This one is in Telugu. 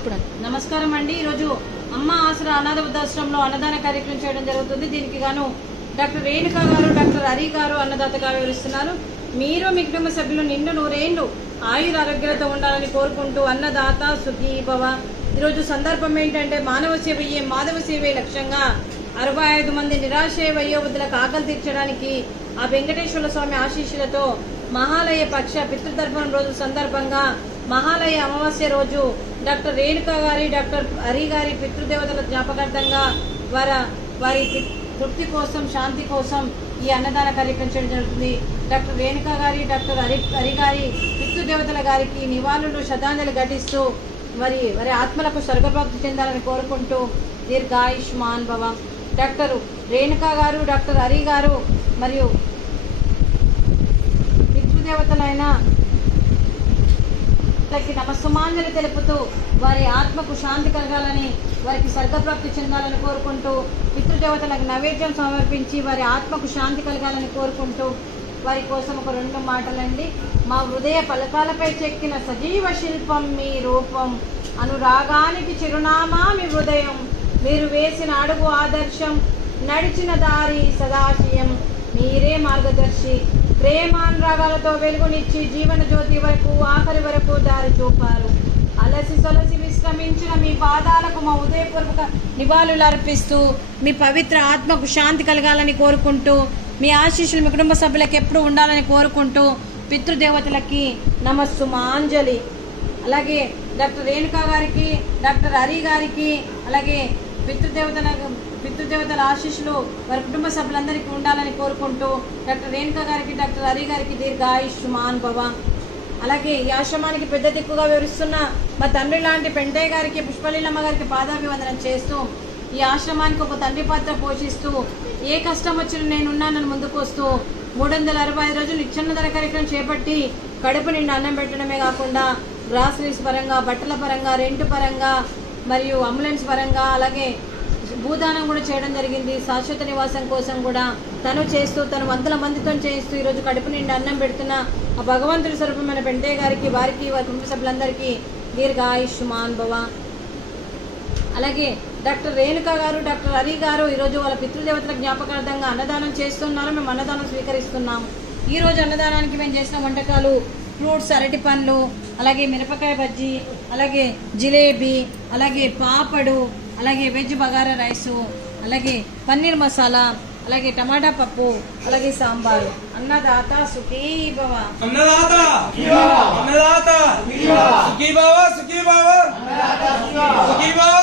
నమస్కారం అండి. ఈరోజు అమ్మ ఆసరా అనాథ వృద్ధాశ్రమంలో అన్నదాన కార్యక్రమం చేయడం జరుగుతుంది. దీనికి గాను డాక్టర్ రేణుకా గారు, డాక్టర్ హరి గారు అన్నదాతగా వివరిస్తున్నారు. మీరు మీ కుటుంబ సభ్యులు నిండు నూరేళ్లు ఆయుర ఆరోగ్యాలతో ఉండాలని కోరుకుంటూ అన్నదాత సుఖీ భవ. ఈరోజు సందర్భం ఏంటంటే మానవ సేవయే మాధవ సేవే లక్ష్యంగా 65 మంది నిరాశయ వయోవృద్ధులకు ఆకలి తీర్చడానికి ఆ వెంకటేశ్వర స్వామి ఆశీస్సులతో మహాలయ పక్ష పితృతర్పణం రోజు సందర్భంగా మహాలయ అమావాస్య రోజు డాక్టర్ రేణుకా గారి, డాక్టర్ హరి గారి పితృదేవతల జ్ఞాపకార్థంగా వారి తృప్తి కోసం, శాంతి కోసం ఈ అన్నదాన కార్యక్రమం చేయడం జరుగుతుంది. డాక్టర్ రేణుకా గారి, డాక్టర్ హరి గారి పితృదేవతల గారికి నివాళులు శ్రద్ధాంజలి ఘటిస్తూ వారి ఆత్మలకు స్వర్గప్రాప్తి చెందాలని కోరుకుంటూ దీర్ఘాయుష్మాన్ భవ. డాక్టర్ రేణుకా గారు, డాక్టర్ హరి గారు మరియు పితృదేవతలైన నమస్సుమాంజలి తెలుపుతూ వారి ఆత్మకు శాంతి కలగాలని, వారికి స్వర్గప్రాప్తి చెందాలని కోరుకుంటూ పితృదేవతలకు నైవేద్యం సమర్పించి వారి ఆత్మకు శాంతి కలగాలని కోరుకుంటూ వారి కోసం ఒక 2 మాటలండి. మా హృదయ పలకాలపై చెక్కిన సజీవ శిల్పం మీ రూపం, అనురాగానికి చిరునామా మీ హృదయం, మీరు వేసిన అడుగు ఆదర్శం, నడిచిన దారి సదాశయం, మీరే మార్గదర్శి, ప్రేమానురాగాలతో వెలుగునిచ్చి జీవన జ్యోతి వరకు ఆఖరి వరకు దారి చూపారు. అలసి సొలసి విశ్రమించిన మీ పాదాలకు మా ఉదయపూర్వక నివాళులు అర్పిస్తూ మీ పవిత్ర ఆత్మకు శాంతి కలగాలని కోరుకుంటూ మీ ఆశీస్సులు మీ కుటుంబ సభ్యులకు ఎప్పుడు ఉండాలని కోరుకుంటూ పితృదేవతలకి నమస్సుమాంజలి. అలాగే డాక్టర్ రేణుకా గారికి, డాక్టర్ హరి గారికి, అలాగే పితృదేవతల ఆశీస్సులు వారి కుటుంబ సభ్యులందరికీ ఉండాలని కోరుకుంటూ డాక్టర్ రేణుకా గారికి, డాక్టర్ హరి గారికి దీర్ఘాయుష్మాన్ భవ. అలాగే ఈ ఆశ్రమానికి పెద్ద దిక్కుగా వివరిస్తున్న మా తండ్రి లాంటి పెంటయ్య గారికి, పుష్పలీలమ్మ గారికి పాదాభివందనం చేస్తూ ఈ ఆశ్రమానికి ఒక తండ్రి పాత్ర పోషిస్తూ ఏ కష్టం వచ్చినా నేనున్నానని ముందుకు వస్తూ 365 రోజులు నిత్యాన్నదాన కార్యక్రమం చేపట్టి కడుపు నిండా అన్నం పెట్టడమే కాకుండా గ్రాసరీస్ పరంగా, బట్టల పరంగా, రెంట్ పరంగా మరియు అంబులెన్స్ పరంగా అలాగే భూదానం కూడా చేయడం జరిగింది. శాశ్వత నివాసం కోసం కూడా తను వందల మందితో చేస్తూ ఈరోజు కడుపు నిండా అన్నం పెడుతున్న ఆ భగవంతుడి స్వరూపమైన పెంటయ్య గారికి, వారి కుటుంబ సభ్యులందరికీ దీర్ఘాయుష్మాన్ భవ. అలాగే డాక్టర్ రేణుకా గారు, డాక్టర్ హరి గారు ఈరోజు వాళ్ళ పితృదేవతల జ్ఞాపకార్థంగా అన్నదానం చేస్తున్నారు. మేము అన్నదానం స్వీకరిస్తున్నాము. ఈరోజు అన్నదానానికి మేము చేసిన వంటకాలు ఫ్రూట్స్, అరటి పండ్లు, అలాగే మిరపకాయ బజ్జీ, అలాగే జిలేబీ, అలాగే పాపడు, అలాగే వెజ్ బగారా రైసు, అలాగే పన్నీర్ మసాలా, అలాగే టమాటా పప్పు, అలాగే సాంబారు. అన్నదాత సుఖీ భవ. అన్నదాత సుఖీ భవ, సుఖీ భవ, సుఖీ భవ.